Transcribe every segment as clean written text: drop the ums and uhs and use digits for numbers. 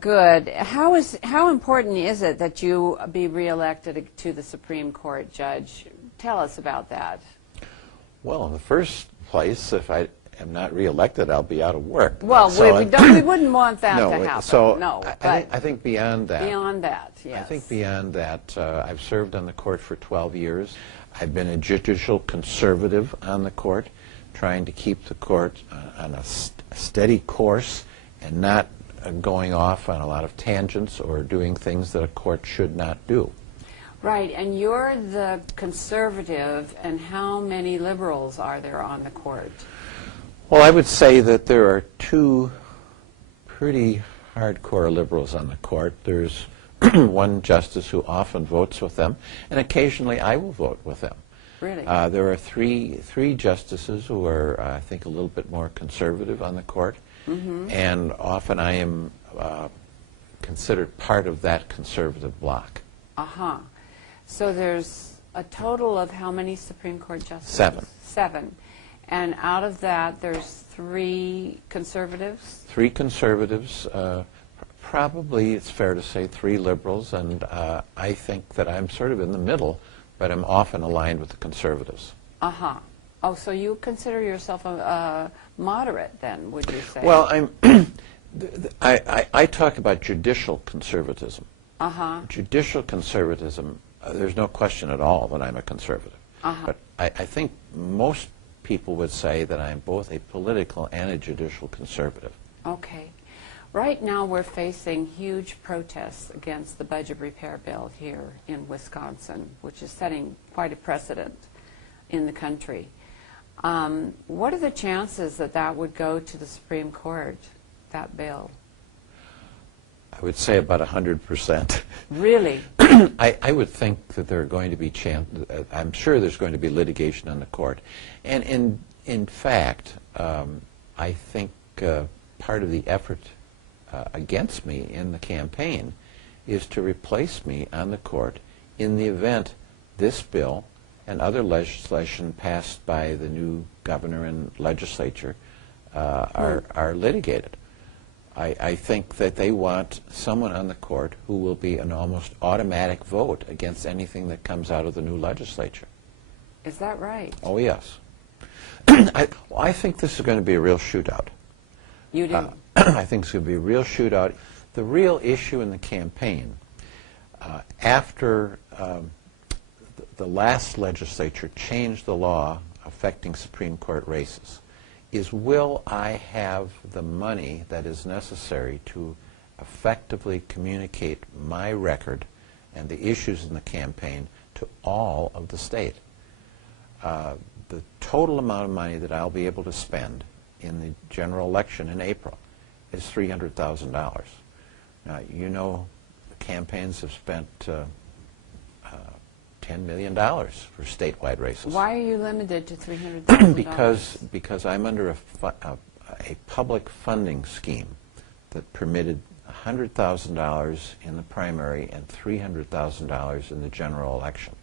Good. How important is it that you be reelected to the Supreme Court, Judge? Tell us about that. Well, in the first place, if I am not reelected, I'll be out of work. Well, so we wouldn't want that to happen. So no, I think beyond that. Beyond that, yes. I think beyond that, I've served on the court for 12 years. I've been a judicial conservative on the court, trying to keep the court on a steady course and not going off on a lot of tangents or doing things that a court should not do. Right, and you're the conservative, and how many liberals are there on the court? Well, I would say that there are two pretty hardcore liberals on the court. There's one justice who often votes with them, and occasionally I will vote with them. Really? There are three justices who are, I think, a little bit more conservative on the court, and often I am considered part of that conservative bloc. Uh-huh. So there's a total of how many Supreme Court justices? 7. 7. And out of that, there's 3 conservatives? 3 conservatives, probably it's fair to say 3 liberals, and I think that I'm sort of in the middle, but I'm often aligned with the conservatives. Uh-huh. Oh, so you consider yourself a moderate then, would you say? Well, I talk about judicial conservatism. Uh-huh. Judicial conservatism, there's no question at all that I'm a conservative. Uh-huh. But I think most people would say that I'm both a political and a judicial conservative. Okay. Right now we're facing huge protests against the budget repair bill here in Wisconsin, which is setting quite a precedent in the country. What are the chances that that would go to the Supreme Court, that bill? I would say about 100%. Really? I would think that there are going to be I'm sure there's going to be litigation on the court. And in fact, I think part of the effort against me in the campaign is to replace me on the court in the event this bill and other legislation passed by the new governor and legislature are litigated. I think that they want someone on the court who will be an almost automatic vote against anything that comes out of the new legislature. Is that right? Oh, yes. I think this is going to be a real shootout. You do? I think it's going to be a real shootout. The real issue in the campaign, after the last legislature changed the law affecting Supreme Court races, is will I have the money that is necessary to effectively communicate my record and the issues in the campaign to all of the state. The total amount of money that I'll be able to spend in the general election in April is $300,000. Now, you know, the campaigns have spent $10 million for statewide races. Why are you limited to $300,000? Because I'm under a public funding scheme that permitted $100,000 in the primary and $300,000 in the general election.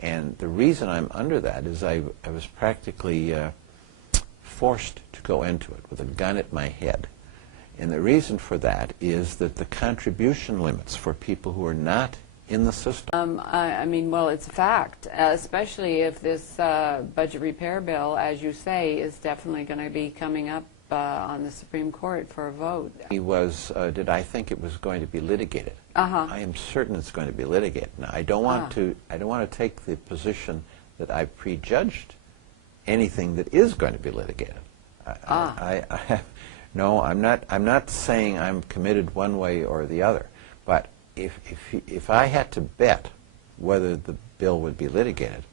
And the reason I'm under that is I was practically forced to go into it with a gun at my head. And the reason for that is that the contribution limits for people who are not in the system. I mean, well, it's a fact, especially if this budget repair bill, as you say, is definitely going to be coming up on the Supreme Court for a vote. Did I think it was going to be litigated? Uh-huh. I am certain it's going to be litigated. Now, I don't want to take the position that I prejudged anything that is going to be litigated. No, I'm not saying I'm committed one way or the other, but if I had to bet whether the bill would be litigated,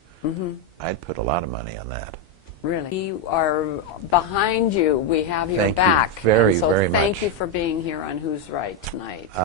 I'd put a lot of money on that. Really? We are behind you. We have your Thank back. you very, so very much. Thank you for being here on Who's Right tonight.